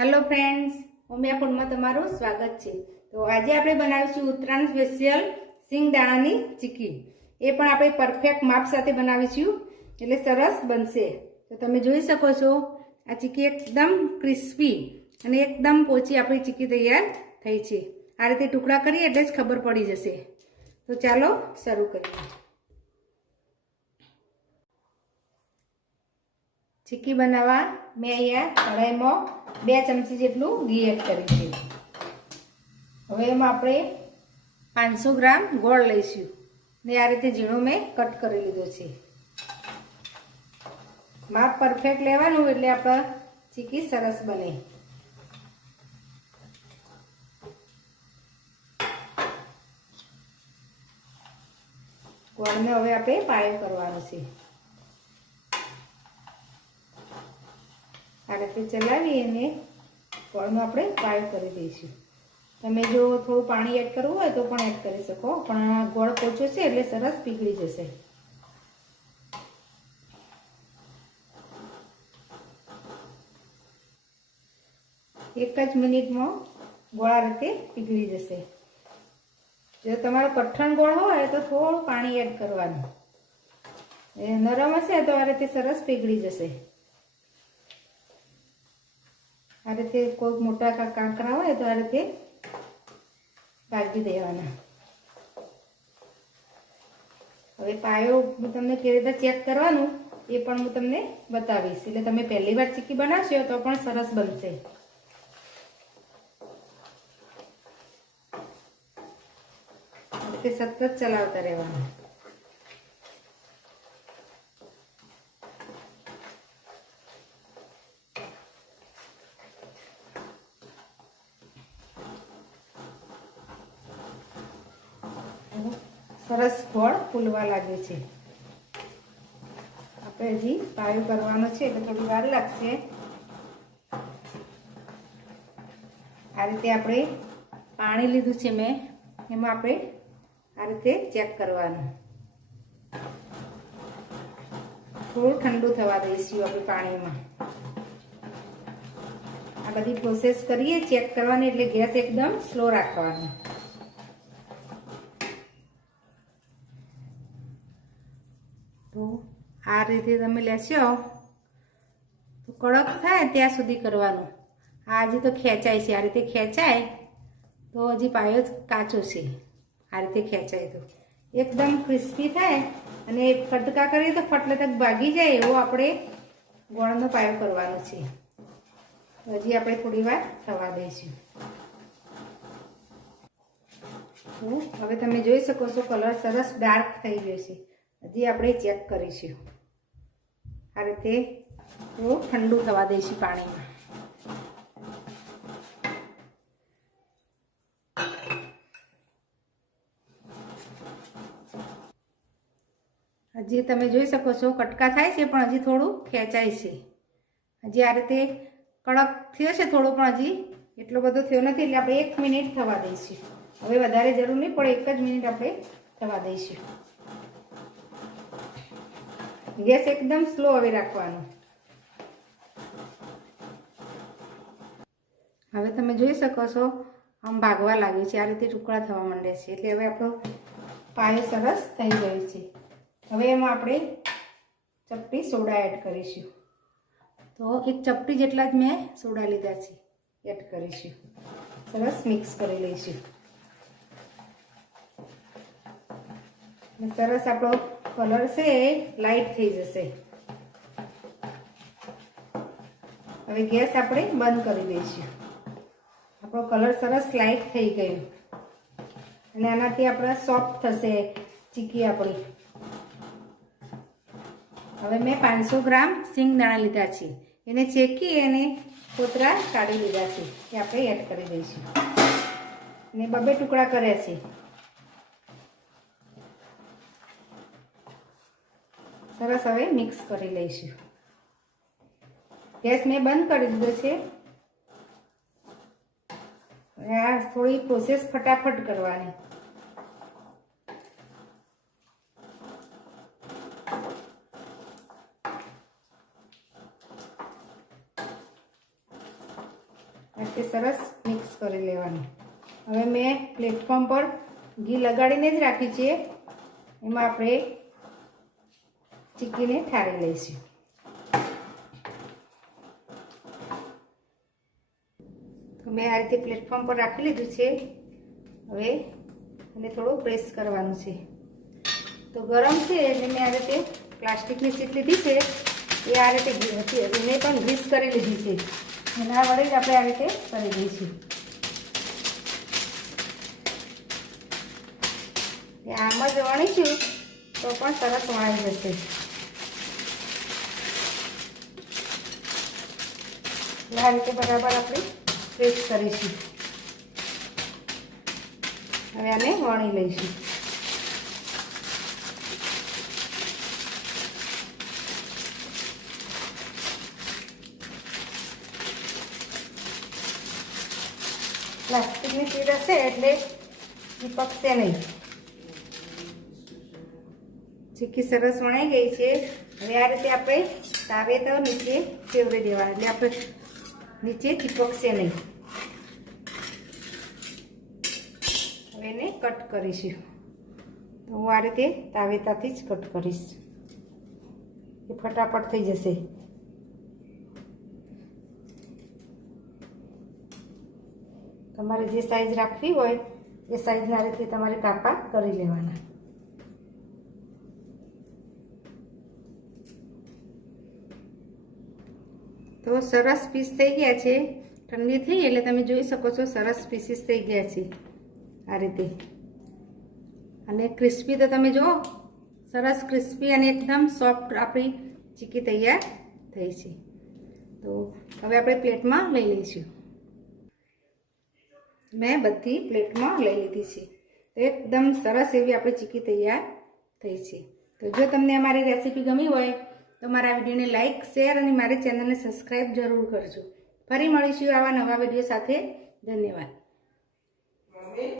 hello friends Umiya ફૂડમાં તમારું સ્વાગત છે તો આજે આપણે બનાવીશું ઉત્તરાયણ સ્પેશિયલ સિંગદાણાની ચીકી એ પણ આપણે પરફેક્ટ માપ સાથે બનાવીશું એટલે સરસ બનશે તો તમે જોઈ શકો છો આ ચીકી એકદમ ક્રિસ્પી અને એકદમ પોચી આપણી ચીકી તૈયાર થઈ છે આ રીતે ટુકડા કરીએ એટલે જ ખબર પડી જશે તો ચાલો શરૂ કરીએ ચીકી બનાવવા મેં અહીંયા કઢાઈમાં બે ચમચી જેટલું ઘી એડ કર્યું છે હવે એમાં આપણે પાંચસો ગ્રામ ગોળ લઈશું ને આ રીતે ઝીણો મેં કટ કરી લીધો છે માપ પરફેક્ટ લેવાનું એટલે આપણે ચીકી સરસ બને ગોળને હવે આપણે પાયો કરવાનો છે આ રીતે ચલાવી અને ફળનું આપણે પાયો કરી દઈશું તમે જો થોડું પાણી એડ કરવું હોય તો પણ એડ કરી શકો પણ ગોળ પોચો છે એટલે સરસ પીગળી જશે એક જ મિનિટમાં ગોળા રીતે પીગળી જશે જો તમારો કઠણ ગોળ હોય તો થોડું પાણી એડ કરવાનું એ નરમ હશે તો આ રીતે સરસ પીગળી જશે આ રીતે કોઈક મોટા કાંકરા હોય તો આ રીતે ભાગી દેવાના હવે પાયો હું તમને કેવી રીતે ચેક કરવાનું એ પણ હું તમને બતાવીશ એટલે તમે પહેલી વાર ચીકી બનાવશો તો પણ સરસ બનશે તે સતત ચલાવતા રહેવાનું સરસ ફળ ફૂલવા લાગે છે આપણે હજી પાયો કરવાનો છે એટલે થોડી વાર લાગશે આ રીતે આપણે પાણી લીધું છે મેં એમાં આપણે આ રીતે ચેક કરવાનું થોડું ઠંડુ થવા દઈશું આપણે પાણીમાં આ બધી પ્રોસેસ કરીએ ચેક કરવાની એટલે ગેસ એકદમ સ્લો રાખવાનો આ રીતે તમે લેશો તો કડક થાય ત્યાં સુધી કરવાનું આ હજી તો ખેંચાય છે આ રીતે ખેંચાય તો હજી પાયો જ કાચો છે આ રીતે ખેંચાય તો એકદમ ક્રિસ્પી થાય અને કટકા કરીએ તો ફટલે તક ભાગી જાય એવો આપણે ગોળનો પાયો કરવાનો છે હજી આપણે થોડી વાર થવા દઈશું હવે તમે જોઈ શકો છો કલર સરસ ડાર્ક થઈ ગયો છે હજી આપણે ચેક કરીશું આ રીતે ઠંડુ થવા દઈશું પાણીમાં હજી તમે જોઈ શકો છો કટકા થાય છે પણ હજી થોડું ખેંચાય છે હજી આ રીતે કડક થયો છે થોડો પણ હજી એટલો બધો થયો નથી એટલે આપણે એક મિનિટ થવા દઈશું હવે વધારે જરૂર નહીં પણ એક જ મિનિટ આપણે થવા દઈશું ગેસ એકદમ સ્લો હવે રાખવાનો હવે તમે જોઈ શકો છો આમ ભાગવા લાગ્યું છે આ રીતે ટુકડા થવા માંડે છે એટલે હવે આપણો પાયો સરસ થઈ ગયો છે હવે એમાં આપણે ચપટી સોડા એડ કરીશું તો એક ચપટી જેટલા જ મેં સોડા લીધા છે એડ કરીશું સરસ મિક્સ કરી લઈશું સરસ આપણો કલર છે એ લાઇટ થઈ જશે હવે ગેસ આપણે બંધ કરી દઈશું આપણો કલર સરસ લાઇટ થઈ ગયો અને આનાથી આપણે સોફ્ટ થશે ચીકી આપણી હવે મેં પાંચસો ગ્રામ સિંગદાણા લીધા છે એને ચેકી અને કોતરા કાઢી લીધા છે એ આપણે એડ કરી દઈશું અને બબે ટુકડા કર્યા છે સરસ હવે મિક્સ કરી લઈશું ગેસ મેં બંધ કરી દીધો છે આ થોડી પ્રોસેસ ફટાફટ કરવાની આટલી સરસ મિક્સ કરી લેવાનું હવે મેં પ્લેટફોર્મ પર ઘી લગાડીને જ રાખી છે એમાં આપણે ચીક્કીને ઠારી લઈશું તો મેં આ રીતે પ્લેટફોર્મ પર રાખી લીધું છે હવે એને થોડું પ્રેસ કરવાનું છે તો ગરમ છે એટલે મેં આ રીતે પ્લાસ્ટિકની સીટ લીધી છે એ આ રીતે એને પણ ગ્રીસ કરી લીધી છે એના વડે જ આપણે આ રીતે કરી દઈશું છીએ આમાં જ વણીશું તો પણ સરસ વણાઈ જશે આ રીતે બરાબર આપણે પ્રેસ કરીશું હવે આને વણી લઈશું પ્લાસ્ટિકની સીટ હશે એટલે દીપકશે નહીં ચીખી સરસ વણાઈ ગઈ છે હવે આ રીતે આપણે તાવે તો નીચે ફેવરી દેવા એટલે આપણે નીચે ચીપકશે નહીં હવે એને કટ કરીશું તો હું આ રીતે તાવેતાથી જ કટ કરીશ એ ફટાફટ થઈ જશે તમારે જે સાઈઝ રાખવી હોય એ સાઈઝના રીતે તમારે કાપા કરી લેવાના તો સરસ પીસ થઈ ગયા છે ઠંડી થઈ એટલે તમે જોઈ શકો છો સરસ પીસીસ થઈ ગયા છે આ રીતે અને ક્રિસ્પી તો તમે જુઓ સરસ ક્રિસ્પી અને એકદમ સોફ્ટ આપણી ચીકી તૈયાર થઈ છે તો હવે આપણે પ્લેટમાં લઈ લઈશું મેં બધી પ્લેટમાં લઈ લીધી છે એકદમ સરસ એવી આપણી ચીકી તૈયાર થઈ છે તો જો તમને અમારી રેસીપી ગમી હોય તો મારા વિડીયોને લાઇક શેર અને મારી ચેનલને સબસ્ક્રાઈબ જરૂર કરજો ફરી મળીશું આવા નવા વિડીયો સાથે ધન્યવાદ